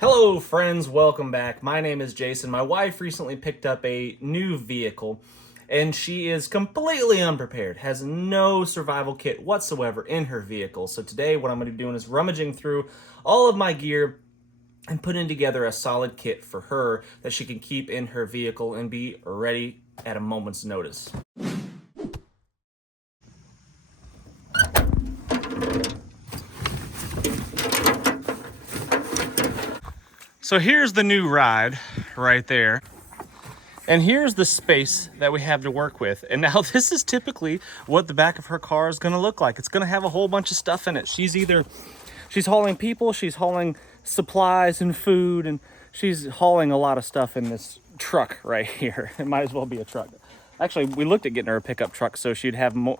Hello friends, welcome back. My name is Jason. My wife recently picked up a new vehicle and she is completely unprepared, has no survival kit whatsoever in her vehicle. So today what I'm going to be doing is rummaging through all of my gear and putting together a solid kit for her that she can keep in her vehicle and be ready at a moment's notice. So here's the new ride right there. And here's the space that we have to work with. And now this is typically what the back of her car is gonna look like. It's gonna have a whole bunch of stuff in it. She's hauling people, she's hauling supplies and food, and she's hauling a lot of stuff in this truck right here. It might as well be a truck. Actually, we looked at getting her a pickup truck so she'd have an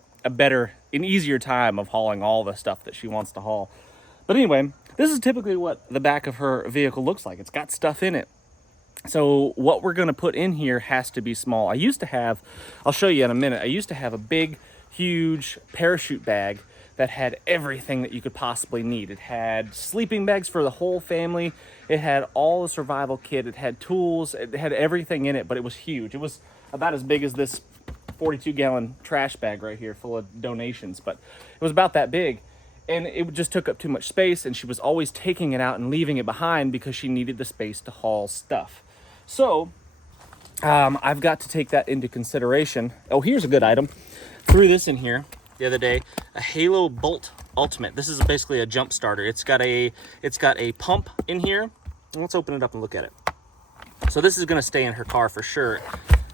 easier time of hauling all the stuff that she wants to haul. But anyway, this is typically what the back of her vehicle looks like. It's got stuff in it. So what we're gonna put in here has to be small. I'll show you in a minute, I used to have a big, huge parachute bag that had everything that you could possibly need. It had sleeping bags for the whole family. It had all the survival kit. It had tools. It had everything in it, but it was huge. It was about as big as this 42-gallon trash bag right here full of donations, but it was about that big. And it just took up too much space, and she was always taking it out and leaving it behind because she needed the space to haul stuff. So I've got to take that into consideration. Oh, here's a good item. Threw this in here the other day, a Halo Bolt Ultimate. This is basically a jump starter. It's got a pump in here. Let's open it up and look at it. So this is gonna stay in her car for sure.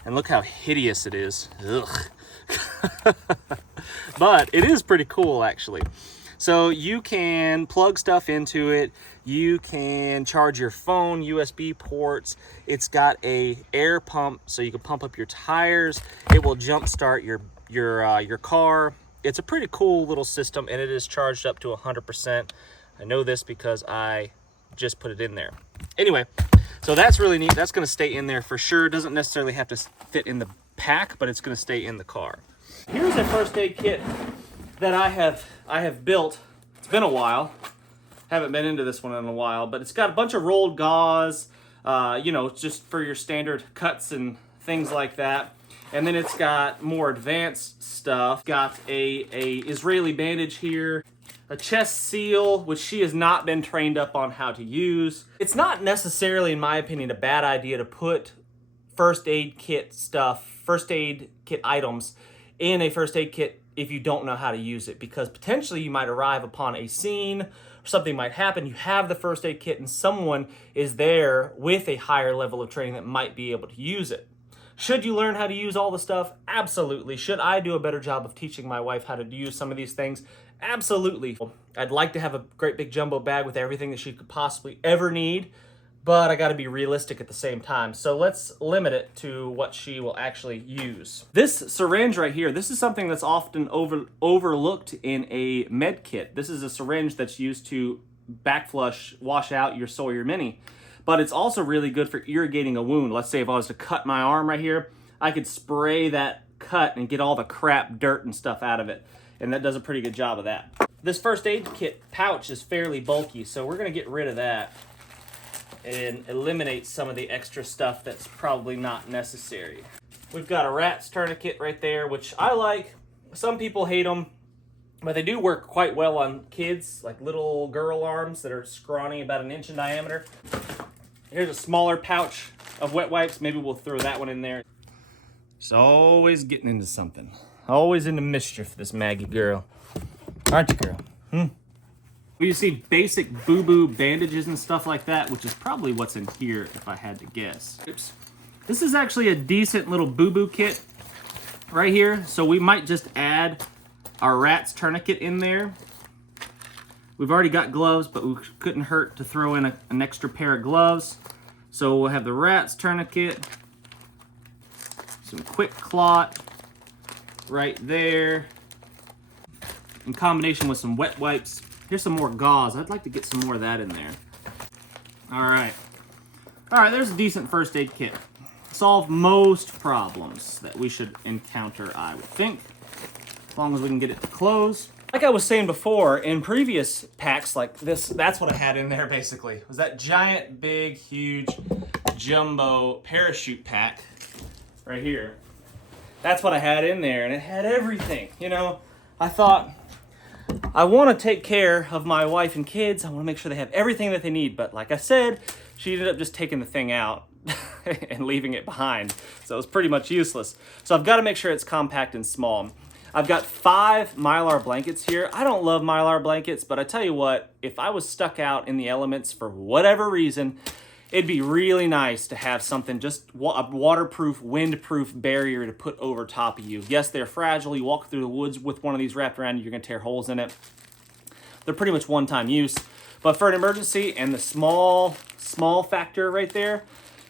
And look how hideous it is. Ugh. But it is pretty cool actually. So you can plug stuff into it. You can charge your phone, USB ports. It's got a air pump, so you can pump up your tires. It will jump start your car. It's a pretty cool little system, and it is charged up to 100%. I know this because I just put it in there. Anyway, so that's really neat. That's going to stay in there for sure. It doesn't necessarily have to fit in the pack, but it's going to stay in the car. Here's a first aid kit that I have built. It's been a while. Haven't been into this one in a while, but it's got a bunch of rolled gauze, just for your standard cuts and things like that. And then it's got more advanced stuff. Got a Israeli bandage here, a chest seal, which she has not been trained up on how to use. It's not necessarily, in my opinion, a bad idea to put first aid kit items in a first aid kit if you don't know how to use it, because potentially you might arrive upon a scene, or something might happen, you have the first aid kit and someone is there with a higher level of training that might be able to use it. Should you learn how to use all the stuff? Absolutely. Should I do a better job of teaching my wife how to use some of these things? Absolutely. I'd like to have a great big jumbo bag with everything that she could possibly ever need, but I gotta be realistic at the same time. So let's limit it to what she will actually use. This syringe right here, this is something that's often overlooked in a med kit. This is a syringe that's used to wash out your Sawyer Mini. But it's also really good for irrigating a wound. Let's say if I was to cut my arm right here, I could spray that cut and get all the crap, dirt, and stuff out of it. And that does a pretty good job of that. This first aid kit pouch is fairly bulky, so we're gonna get rid of that and eliminate some of the extra stuff that's probably not necessary. We've got a rat's tourniquet right there, which I like. Some people hate them, but they do work quite well on kids, like little girl arms that are scrawny, about an inch in diameter. Here's a smaller pouch of wet wipes. Maybe we'll throw that one in there. She's always getting into something. Always into mischief, this Maggie girl. Aren't you, girl? You see basic boo-boo bandages and stuff like that, which is probably what's in here if I had to guess. Oops. This is actually a decent little boo-boo kit right here. So we might just add our rat's tourniquet in there. We've already got gloves, but we couldn't hurt to throw in an extra pair of gloves. So we'll have the rat's tourniquet, some quick clot right there, in combination with some wet wipes. Here's some more gauze. I'd like to get some more of that in there. All right, there's a decent first aid kit. Solve most problems that we should encounter, I would think, as long as we can get it to close. Like I was saying before, in previous packs like this, that's what I had in there basically. Was that giant, big, huge, jumbo parachute pack right here. That's what I had in there, and it had everything. You know, I thought, I want to take care of my wife and kids. I want to make sure they have everything that they need. But like I said, she ended up just taking the thing out and leaving it behind. So it was pretty much useless. So I've got to make sure it's compact and small. I've got 5 Mylar blankets here. I don't love Mylar blankets, but I tell you what, if I was stuck out in the elements for whatever reason, it'd be really nice to have something, just a waterproof, windproof barrier to put over top of you. Yes, they're fragile. You walk through the woods with one of these wrapped around you, you're gonna tear holes in it. They're pretty much one-time use. But for an emergency and the small factor right there,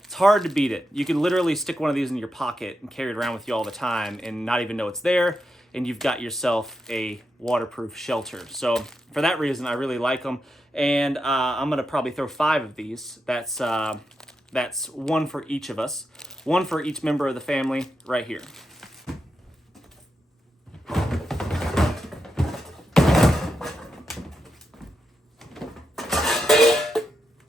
it's hard to beat it. You can literally stick one of these in your pocket and carry it around with you all the time and not even know it's there, and you've got yourself a waterproof shelter. So for that reason, I really like them. And I'm gonna probably throw 5 of these. That's one for each of us, one for each member of the family right here.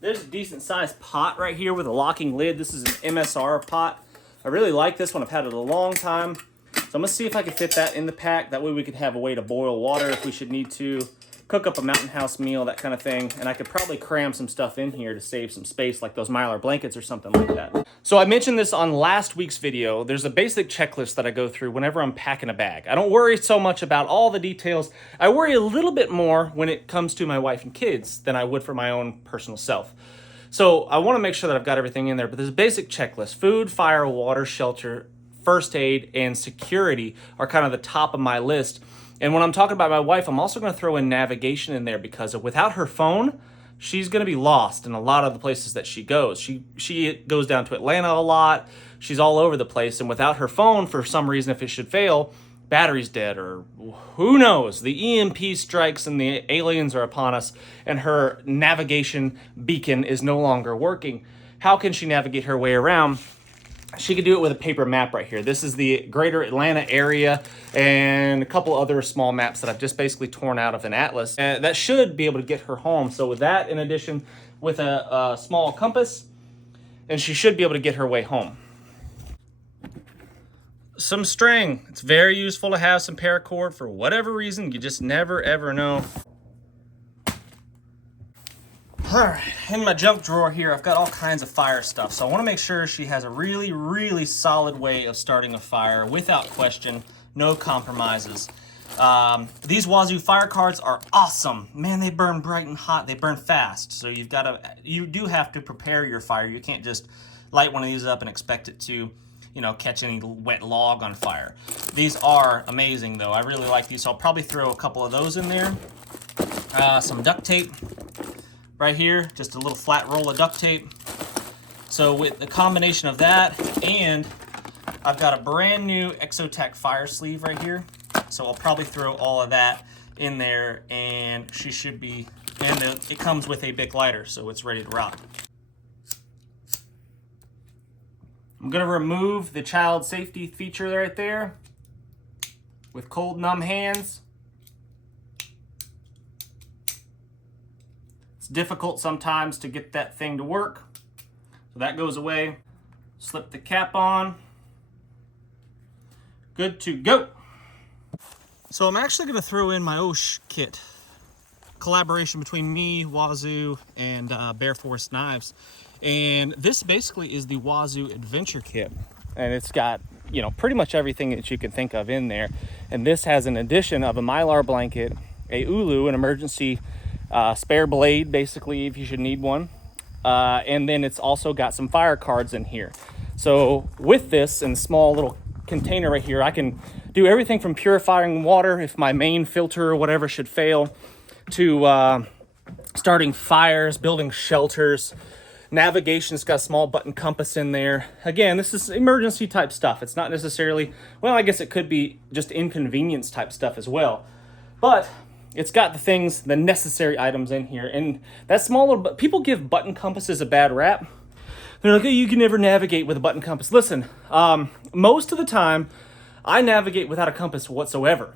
There's a decent sized pot right here with a locking lid. This is an MSR pot. I really like this one. I've had it a long time. So I'm gonna see if I can fit that in the pack. That way we could have a way to boil water if we should need to, cook up a mountain house meal, that kind of thing. And I could probably cram some stuff in here to save some space, like those Mylar blankets or something like that. So I mentioned this on last week's video. There's a basic checklist that I go through whenever I'm packing a bag. I don't worry so much about all the details. I worry a little bit more when it comes to my wife and kids than I would for my own personal self. So I want to make sure that I've got everything in there, but there's a basic checklist. Food, fire, water, shelter, first aid, and security are kind of the top of my list. And when I'm talking about my wife, I'm also going to throw in navigation in there, because without her phone, she's going to be lost in a lot of the places that she goes. She goes down to Atlanta a lot. She's all over the place. And without her phone, for some reason, if it should fail, battery's dead, or who knows, the EMP strikes and the aliens are upon us, and her navigation beacon is no longer working. How can she navigate her way around? She could do it with a paper map right here. This is the greater Atlanta area and a couple other small maps that I've just basically torn out of an atlas. And that should be able to get her home. So with that, in addition, with a small compass, and she should be able to get her way home. Some string. It's very useful to have some paracord for whatever reason. You just never, ever know. All right, in my junk drawer here, I've got all kinds of fire stuff. So I want to make sure she has a really, really solid way of starting a fire without question, no compromises. These Wazoo fire cards are awesome. Man, they burn bright and hot. They burn fast. So you do have to prepare your fire. You can't just light one of these up and expect it to, you know, catch any wet log on fire. These are amazing though. I really like these. So I'll probably throw a couple of those in there. Some duct tape. Right here, just a little flat roll of duct tape. So with the combination of that, and I've got a brand new Exotac fire sleeve right here. So I'll probably throw all of that in there, and she should be, and it comes with a Bic lighter, so it's ready to rock. I'm gonna remove the child safety feature right there with cold numb hands. It's difficult sometimes to get that thing to work. So that goes away. Slip the cap on. Good to go. So I'm actually going to throw in my OSH kit. Collaboration between me, Wazoo, and Bear Forest Knives. And this basically is the Wazoo Adventure Kit. And it's got, you know, pretty much everything that you can think of in there. And this has an addition of a Mylar blanket, a Ulu, an emergency spare blade, basically, if you should need one. And then it's also got some fire cards in here. So with this and small little container right here, I can do everything from purifying water if my main filter or whatever should fail, to starting fires, building shelters. Navigation's got a small button compass in there. Again, this is emergency type stuff. It's not necessarily, well, I guess it could be just inconvenience type stuff as well. But it's got the things, the necessary items in here. And that small little, people give button compasses a bad rap. They're like, oh, you can never navigate with a button compass. Listen, most of the time, I navigate without a compass whatsoever.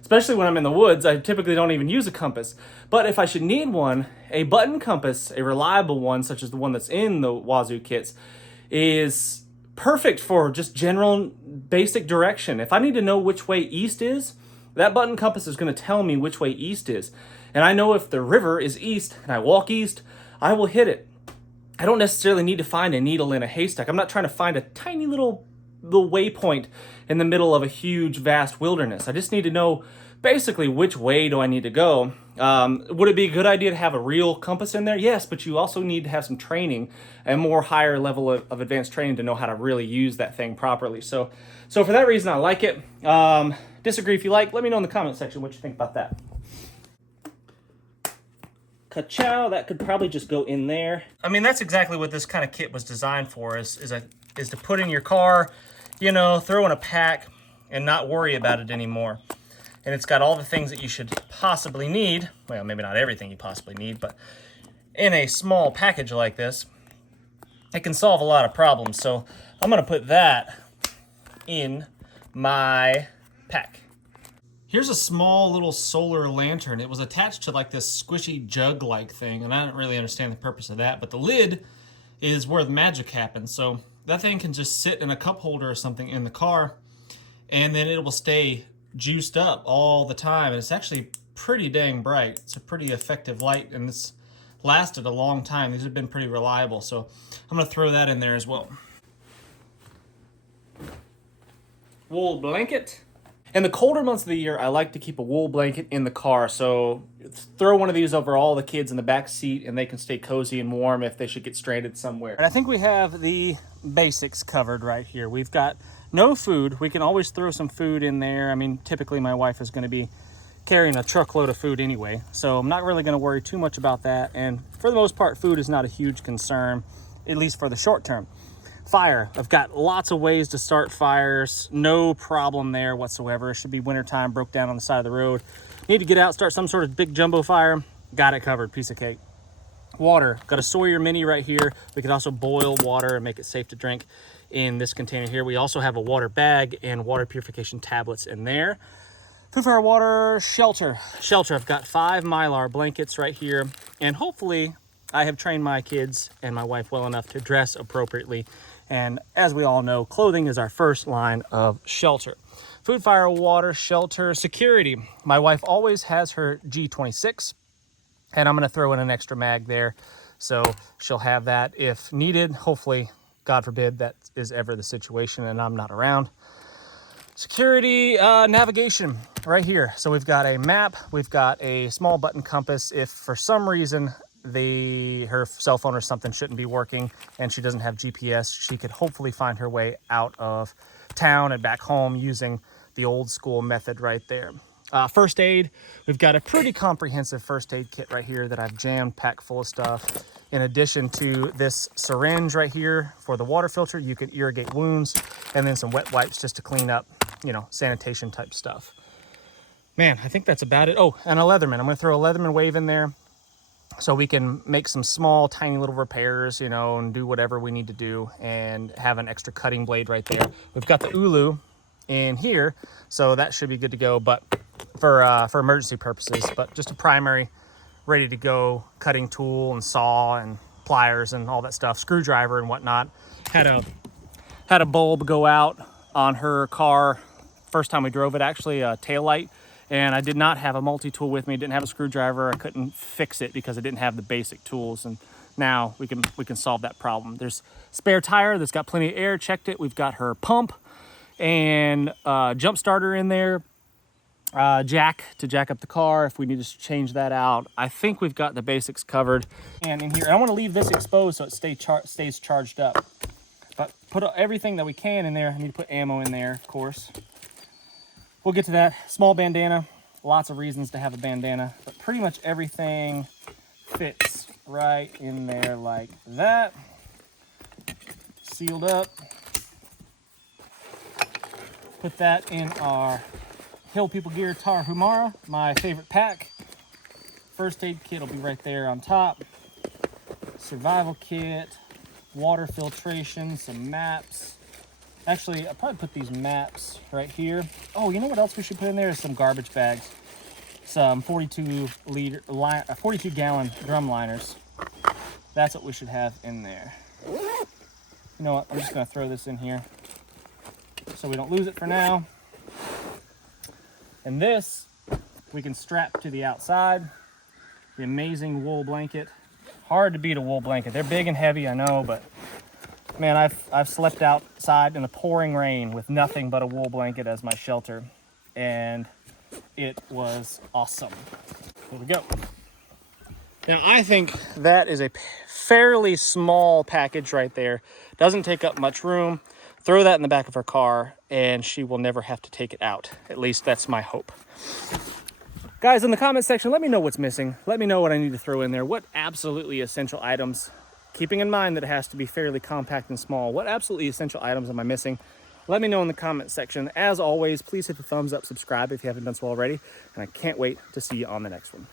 Especially when I'm in the woods, I typically don't even use a compass. But if I should need one, a button compass, a reliable one, such as the one that's in the Wazoo kits, is perfect for just general basic direction. If I need to know which way east is, that button compass is going to tell me which way east is. And I know if the river is east and I walk east, I will hit it. I don't necessarily need to find a needle in a haystack. I'm not trying to find a tiny little waypoint in the middle of a huge, vast wilderness. I just need to know basically which way do I need to go. Would it be a good idea to have a real compass in there? Yes, but you also need to have some training, a more higher level of advanced training to know how to really use that thing properly. So for that reason, I like it. Disagree if you like. Let me know in the comment section what you think about that. Ka-chow, that could probably just go in there. I mean, that's exactly what this kind of kit was designed for, is to put in your car, you know, throw in a pack and not worry about it anymore. And it's got all the things that you should possibly need. Well, maybe not everything you possibly need, but in a small package like this, it can solve a lot of problems. So I'm gonna put that in my pack. Here's a small little solar lantern. It was attached to like this squishy jug-like thing, and I don't really understand the purpose of that, but the lid is where the magic happens. So that thing can just sit in a cup holder or something in the car, and then it will stay juiced up all the time. And it's actually pretty dang bright. It's a pretty effective light, and it's lasted a long time. These have been pretty reliable, so I'm gonna throw that in there as well. Wool blanket. In the colder months of the year, I like to keep a wool blanket in the car, so throw one of these over all the kids in the back seat and they can stay cozy and warm if they should get stranded somewhere. And I think we have the basics covered right here. We've got no food. We can always throw some food in there. I mean, typically my wife is going to be carrying a truckload of food anyway, so I'm not really going to worry too much about that. And for the most part, food is not a huge concern, at least for the short term. Fire, I've got lots of ways to start fires, no problem there whatsoever. It should be wintertime, broke down on the side of the road. Need to get out, start some sort of big jumbo fire, got it covered, piece of cake. Water, got a Sawyer Mini right here. We can also boil water and make it safe to drink in this container here. We also have a water bag and water purification tablets in there. Food, fire, water, shelter. Shelter, I've got 5 Mylar blankets right here, and hopefully I have trained my kids and my wife well enough to dress appropriately. And as we all know, clothing is our first line of shelter. Food, fire, water, shelter, security. My wife always has her G26, and I'm going to throw in an extra mag there. So she'll have that if needed. Hopefully, God forbid, that is ever the situation and I'm not around. Security, navigation right here. So we've got a map, we've got a small button compass. If for some reason her cell phone or something shouldn't be working and she doesn't have GPS, she could hopefully find her way out of town and back home using the old school method right there. First aid, we've got a pretty comprehensive first aid kit right here that I've jammed packed full of stuff. In addition to this syringe right here for the water filter, you can irrigate wounds, and then some wet wipes just to clean up, you know, sanitation type stuff. Man, I think that's about it. Oh, and a Leatherman. I'm gonna throw a Leatherman wave in there so we can make some small, tiny little repairs, you know, and do whatever we need to do, and have an extra cutting blade right there. We've got the Ulu in here, so that should be good to go, but for emergency purposes. But just a primary, ready to go cutting tool and saw and pliers and all that stuff, screwdriver and whatnot. Had a bulb go out on her car first time we drove it, actually a taillight. And I did not have a multi-tool with me, didn't have a screwdriver. I couldn't fix it because I didn't have the basic tools. And now we can solve that problem. There's spare tire that's got plenty of air, checked it. We've got her pump and jump starter in there. Jack to jack up the car if we need to change that out. I think we've got the basics covered. And in here, I want to leave this exposed so it stays charged up. But put everything that we can in there. I need to put ammo in there, of course. We'll get to that. Small bandana, lots of reasons to have a bandana, but pretty much everything fits right in there like that. Sealed up. Put that in our Hill People Gear Tarahumara, my favorite pack. First aid kit will be right there on top. Survival kit, water filtration, some maps, Actually, I'll probably put these maps right here. Oh, you know what else we should put in there is some garbage bags. Some 42 gallon drum liners. That's what we should have in there. You know what? I'm just going to throw this in here so we don't lose it for now. And this we can strap to the outside. The amazing wool blanket. Hard to beat a wool blanket. They're big and heavy, I know, but man, I've slept outside in the pouring rain with nothing but a wool blanket as my shelter, and it was awesome. Here we go. Now I think that is a fairly small package right there. Doesn't take up much room. Throw that in the back of her car and she will never have to take it out. At least that's my hope. Guys, in the comment section, let me know what's missing. Let me know what I need to throw in there. What absolutely essential items, keeping in mind that it has to be fairly compact and small, what absolutely essential items am I missing? Let me know in the comment section. As always, please hit the thumbs up, subscribe if you haven't done so already, and I can't wait to see you on the next one.